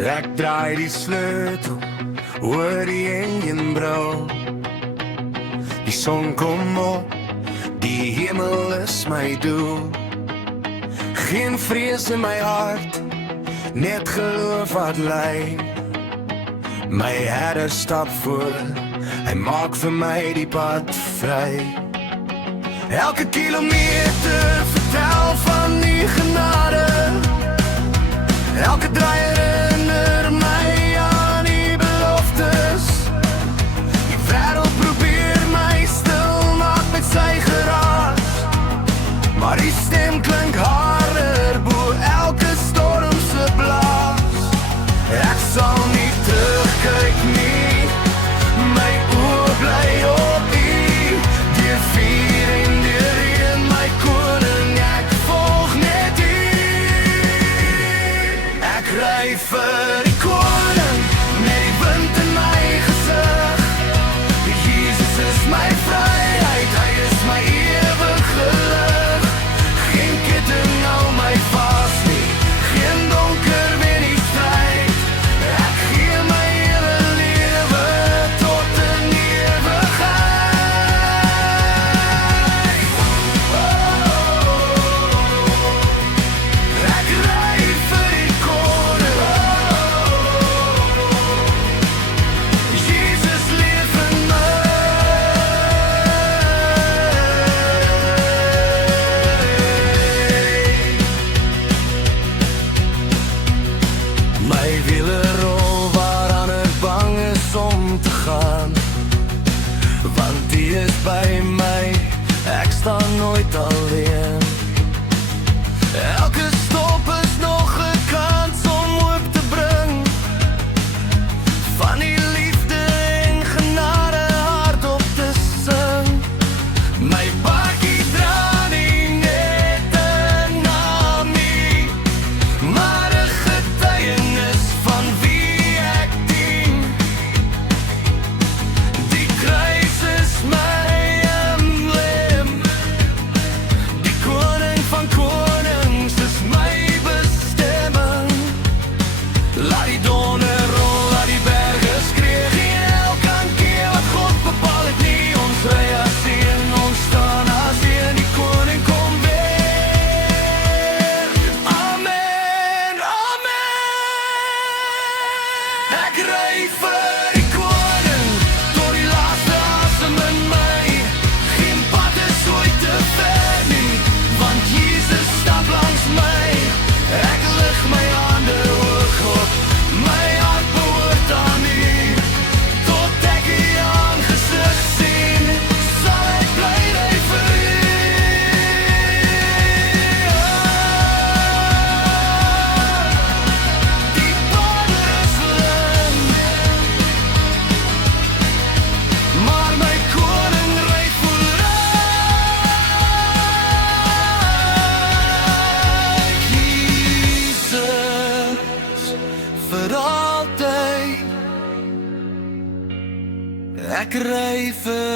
Ek draai die sleutel oor die enjinbril. Die son kom op, die hemel is my doel. Geen vrees in my hart, net geloof wat lei. My herder stap voor, hy maak vir my die pad vry. Elke kilometer vertel van die genade. Elke draai herinner my aan die beloftes. Die wêreld probeer my stil maak met sy geraas, maar die stem klink harder bo elke stormse blaas. Ek sal nie terugkyk nie, my oë bly op U. Deur vuur en deur reën, my koning, ek volg net U. Ek ry vir die koning, met die wind in my gesig. Jesus is my vryheid, hy is my ewige lig. Geen ketting hou my vas nie, geen donker weer die stryd. Ek gee my hele lewe tot in ewigheid. Ek ry vir die koning, Jesus leef in my. My wiele rol waaraan ek bang is om te gaan, want die is by my, ek staan nooit alleen. Elke stop is nog 'n kans om hoop te bring, van die liefde en genade hardop te sing. My paadjie dra nie net 'n naam nie, maar 'n getuienis van wie ek dien. Die kruis is my emblem, die koning van konings is my bestemming. Laat die donder rol, laat die berge skree, geen hel kan keer wat God bepaal het nie. Ons ry as een, ons staan as een, die koning kom weer. Amen, amen. Ek ry vir die koning, tot die laaste asem in my. Geen pad is ooit te ver nie, want Jesus stap langs my. Ek lig my hande hoog op, my hart behoort aan U. Tot ek U aangesig sien, sal ek bly ry vir U. Die pad is lang, maar my koning ry vooruit. Jesus vir altyd. Ek ry vir